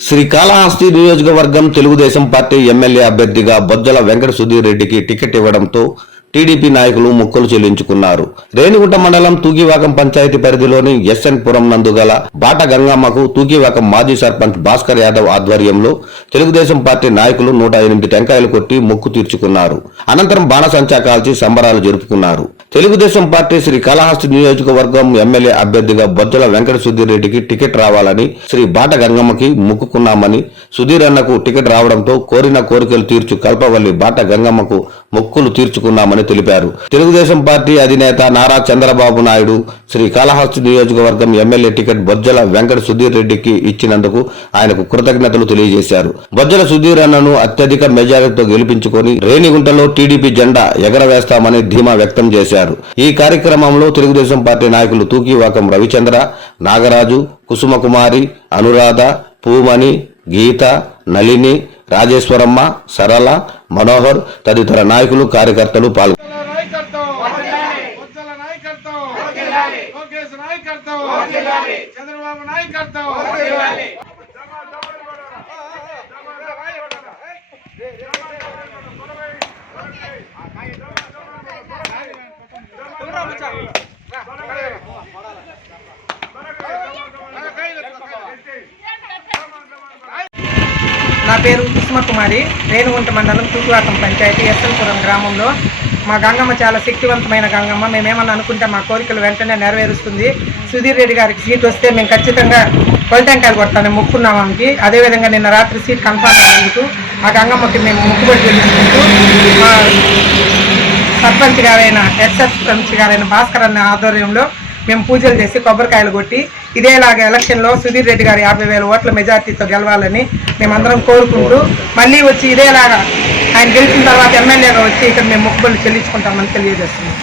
శ్రీకాళహస్తి నియోజకవర్గం Telugu Desam party MLA అభ్యర్థిగా బొజ్జల వెంకట సుధీర్ రెడ్డికి టికెట్ ఇవ్వడంతో టీడీపీ నాయకులు మొక్కులు చెల్లించుకున్నారు. రేణిగుంట మండలం తూకివాకం పంచాయతీ పరిధిలోని ఎస్ఎన్ పురం నందు గల బాట గంగమ్మకు తూకివాకం మాజీ సర్పంచ్ భాస్కర్ యాదవ్ ఆధ్వర్యంలో తెలుగుదేశం పార్టీ నాయకులు నూట ఎనిమిది టెంకాయలు కొట్టి మొక్కు తీర్చుకున్నారు. అనంతరం బాణసంచా కాల్చి సంబరాలు జరుపుకున్నారు. తెలుగుదేశం పార్టీ శ్రీ కళాహస్తి నియోజకవర్గం ఎమ్మెల్యే అభ్యర్థిగా బొజ్జల వెంకట సుధీర్ రెడ్డికి టికెట్ రావాలని శ్రీ బాట గంగమ్మకి మొక్కుకున్నామని సుధీర్ అన్నకు టికెట్ రావడంతో కోరిన కోరికలు తీర్చు కల్పవల్లి బాట గంగమ్మకు మొక్కులు తీర్చుకున్నామని తెలిపారు. తెలుగుదేశం పార్టీ అధినేత నారా చంద్రబాబు నాయుడు శ్రీ కాళహస్తి నియోజకవర్గం ఎమ్మెల్యే టికెట్ బొజ్జల వెంకట సుధీర్ రెడ్డికి ఇచ్చినందుకు ఆయనకు కృతజ్ఞతలు తెలియజేశారు. బొజ్జల సుధీర్ అన్నను అత్యధిక మెజారిటీతో గెలిపించుకొని రేణిగుంటలో టీడీపీ జెండా ఎగరవేస్తామని ధీమా వ్యక్తం చేశారు. ఈ కార్యక్రమంలో తెలుగుదేశం పార్టీ నాయకులు తూకీవాకం రవిచంద్ర నాగరాజు కుసుమకుమారి అనురాధ పూమణి గీత నళిని రాజేశ్వరమ్మ సరళ మనోహర్ తదితర నాయకులు కార్యకర్తలు పాల్గొన్నారు చంద్రబాబు నాయకత్వం. పేరు కుసుమ కుమారి రేణుగుంట మండలం తూకువాకం పంచాయతీ ఎస్ఎల్పురం గ్రామంలో. మా గంగమ్మ చాలా శక్తివంతమైన గంగమ్మ. మేమేమన్నా అనుకుంటే మా కోరికలు వెంటనే నెరవేరుస్తుంది. సుధీర్ రెడ్డి గారికి సీట్ వస్తే మేము ఖచ్చితంగా కొలటంకాయలు కొడతాను మొక్కున్నాం ఆమెకి. అదేవిధంగా నిన్న రాత్రి సీట్ కన్ఫర్మ్ అయినందుకు ఆ గంగమ్మకి మేము మొక్కుబడి చెల్లించుకుంటూ మా సర్పంచ్ గారైన ఎక్స్ సర్పంచ్ గారైన భాస్కర్ అన్న ఆధ్వర్యంలో మేము పూజలు చేసి కొబ్బరికాయలు కొట్టి ఇదేలాగా ఎలక్షన్లో సుధీర్ రెడ్డి గారు యాభై వేల ఓట్ల మెజార్టీతో గెలవాలని మేమందరం కోరుకుంటూ మళ్ళీ వచ్చి ఇదేలాగా ఆయన గెలిచిన తర్వాత ఎమ్మెల్యేగా వచ్చి ఇక్కడ మేము మొక్కుబడులు చెల్లించుకుంటామని తెలియజేస్తున్నాం.